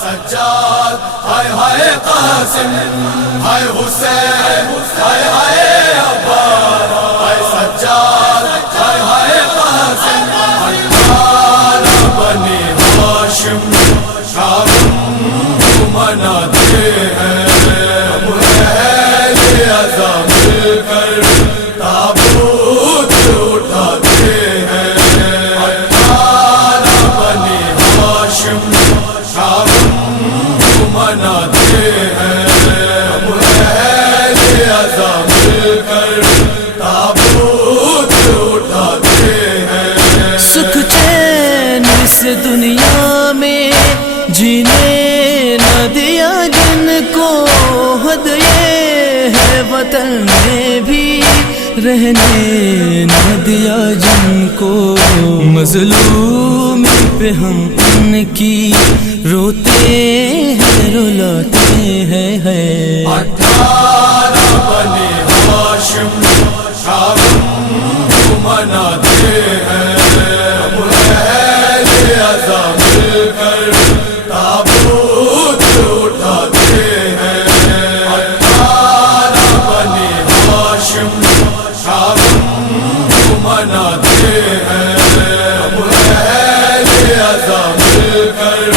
سجاد ہائے ہائے قاسم ہائے حسین ہائے ہائے عباس ہائے سجاد ہائے ہائے قاسم ہائے بنی ہاشم شام مناتے ہیں اہل عزا مل کر تابوت اٹھاتے ہیں بنی ہاشم شام مناتے ہیں اہل عزا مل کر تابوت اٹھاتے ہیں سکھ چین اس دنیا میں جینے نہ دیا جن کو حد یہ ہے وطن میں بھی رہنے نہ دیا جن کو مظلوم پہ ہم ان کی روتے ہیں رلاتے ہیں 18 بنی ہاشم شام مناتے ہیں اہل عزا مل کر تابوت اٹھاتے ہیں 18 بنی ہاشم شام مناتے ہیں اہل عزا مل کر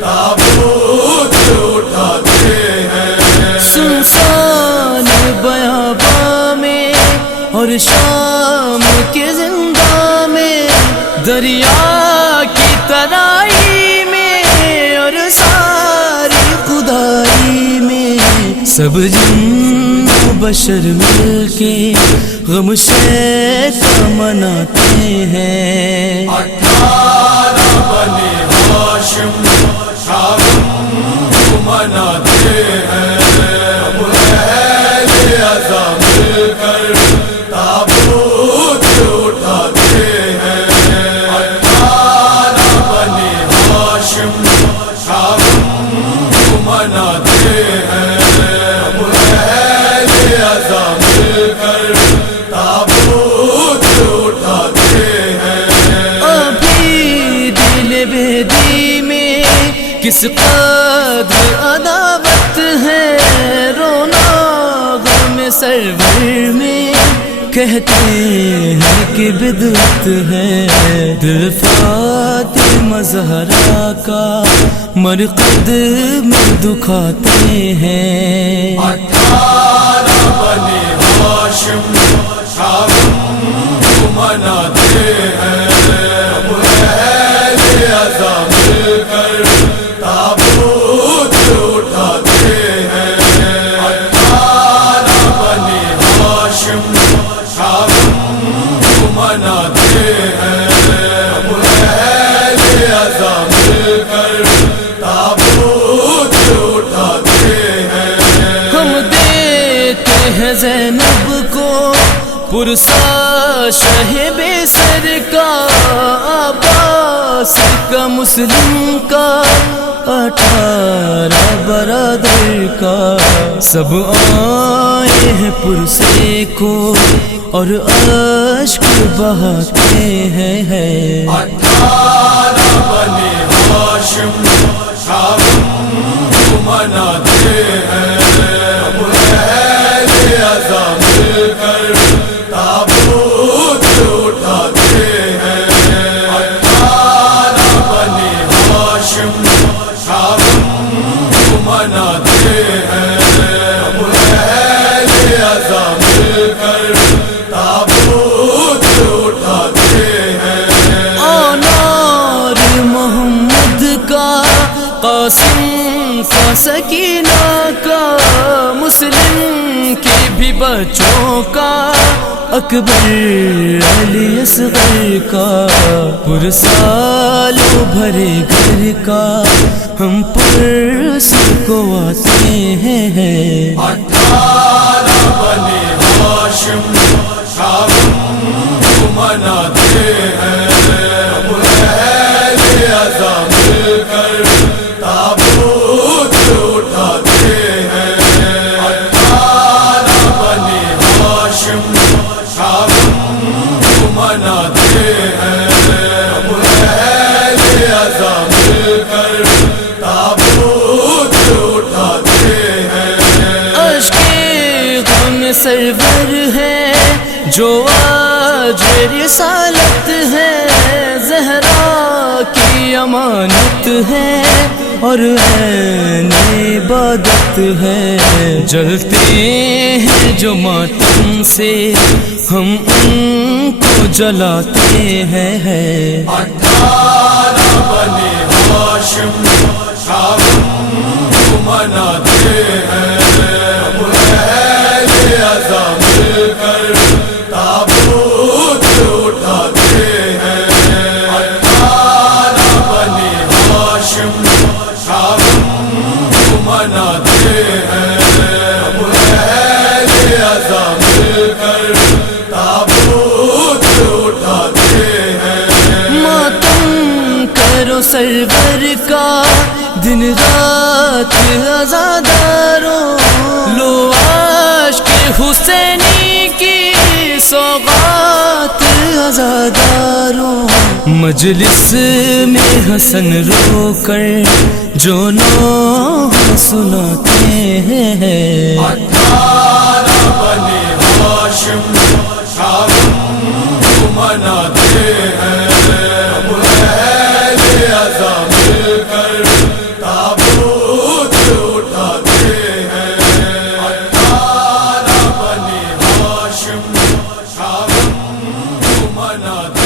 تابوت اٹھاتے ہیں سنسان بیاباں میں اور شام کے زندہ میں دریا کی ترائی میں اور ساری خدائی میں سب جن و بشر مل کے غم شیخ مناتے ہیں 18 بنی ہاشم شام مناتے ہیں اہل عزا مل کر تابوت اٹھاتے ہیں 18 بنی ہاشم شام مناتے ہیں اہل عزا مل کر تابوت اٹھاتے ہیں ابھی دل بیدی میں کس قدر عداوت ہے رونا غم سرور میں کہتے ہیں کہ بدعت ہے دل فاطمہ زہرا کا مرقد میں دکھاتے ہیں 18 بنی ہاشم شام مناتے ہیں اہل عزا مل کر تابوت اٹھاتے ہیں 18 بنی ہاشم شام مناتے ہیں اہل عزا مل کر تابوت اٹھاتے ہیں ہم دیتے ہیں زینب کو پرسا شہ بے سر کا عباس کا مسلم کا 18 برادر کا سب آئے ہیں پرسے کو اور اشک بہاتے ہیں 18 بنی ہاشم شام مناتے ہیں اہل عزا مل کر تابوت اٹھاتے ہیں 18 بنی ہاشم شام مناتے ہیں اہل عزا مل کر تابوت اٹھاتے ہیں آنار محمد کا قاسم کا سکینہ کا مسلم کے بھی بچوں کا اکبر علی اصغر کا پرسالوں بھرے گھر کا ہم پرس کو آتے ہیں 18 بنی ہاشم شام مناتے ہیں اہل عزا مل کر تابوت اٹھاتے ہیں 18 بنی ہاشم شام مناتے ہیں اہل عزا مل کر تابوت سرور ہے جو آج رسالت ہے، زہرا کی امانت ہے اور عین عبادت ہے، جلتے ہیں جو ماتم سے ہم ان کو جلاتے ہیں۔ 18 بنی ہاشم کا غم مناتے ہیں، ہم اہل عزا مل کر تابوت اٹھاتے ہیں۔ 18 بنی ہاشم کا غم مناتے ہیں، ہم اہل عزا مل کر تابوت اٹھاتے ہیں۔ ماتم کرو سرور کا دن رات عزاداروں، لو عاشق حسینی کی سوغات عزاداروں، مجلس میں حسن رو کر جو نوح سناتے ہیں۔ 18 بنی ہاشم کا غم مناتے ہیں، ہم اہل عزا مل کر تابوت اٹھاتے ہیں۔ 18 بنی ہاشم کا غم مناتے ہیں۔